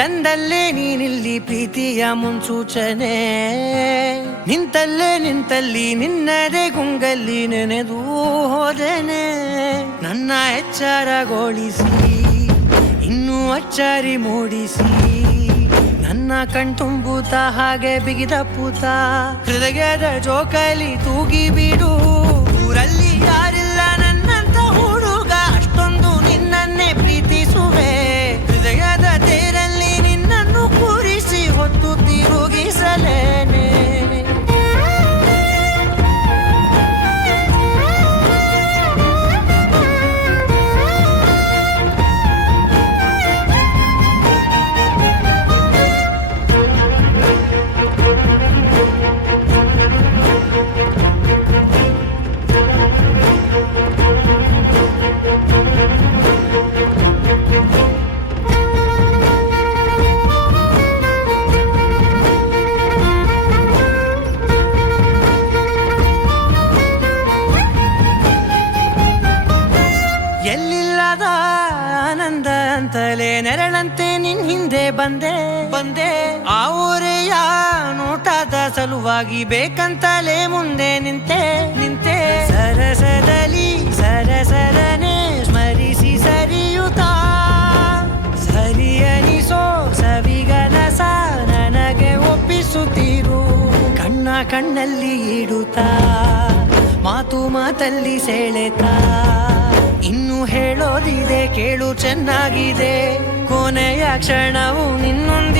ತಂದಲ್ಲೇ ನೀನಿಲ್ಲಿ ಪ್ರೀತಿಯ ಮುನ್ಸೂಚನೆ, ನಿಂತಲ್ಲಿ ನಿನ್ನದೇ ಗುಂಗಲ್ಲಿ ನೆನೆದು ಹೋದೆನೆ. ನನ್ನ ಎಚ್ಚರಗೊಳಿಸಿ ಇನ್ನೂ ಅಚ್ಚರಿ ಮೂಡಿಸಿ, ನನ್ನ ಕಣ್ತುಂಬುತ್ತ ಹಾಗೆ ಬಿಗಿದ ಪೂತ ಹೃದಯದ ಜೋಕಾಲಿ ತೂಗಿ ಬಿಡು. ಊರಲ್ಲಿ ಯಾರಿಲ್ಲ ನನ್ನಂತ ಹುಡುಗ, ಅಷ್ಟೊಂದು ನಿನ್ನನ್ನೇ ಪ್ರೀತಿಸುವೆ. ಹೃದಯದ ತೇರಲ್ಲಿ ನಿನ್ನನ್ನು ಕೂರಿಸಿ ಹೊತ್ತು ತಿರುಗಿಸಲೇನೆ. ಎಲ್ಲಿಲ್ಲದ ಆನಂದ ಅಂತಲೇ ನೆರಳಂತೆ ನಿನ್ ಹಿಂದೆ ಬಂದೆ. ಆ ಊರೆಯ ನೋಟದ ಸಲುವಾಗಿ ಬೇಕಂತಲೇ ಮುಂದೆ ನಿಂತೆ. ಸರಸರನೆ ಸ್ಮರಿಸಿ ಸರಿಯುತ್ತಾ, ಸರಿ ಅನಿಸೋ ಸವಿಗನಸ ನನಗೆ ಒಪ್ಪಿಸುತ್ತೀರು. ಕಣ್ಣಲ್ಲಿ ಇಡುತ್ತಾ, ಮಾತಲ್ಲಿ ಸೆಳೆತಾ, ಇನ್ನು ಹೇಳೋದಿದೆ ಕೇಳು ಚೆನ್ನಾಗಿದೆ. ಕೊನೆಯ ಕ್ಷಣವು ನಿನ್ನೊಂದಿಗೆ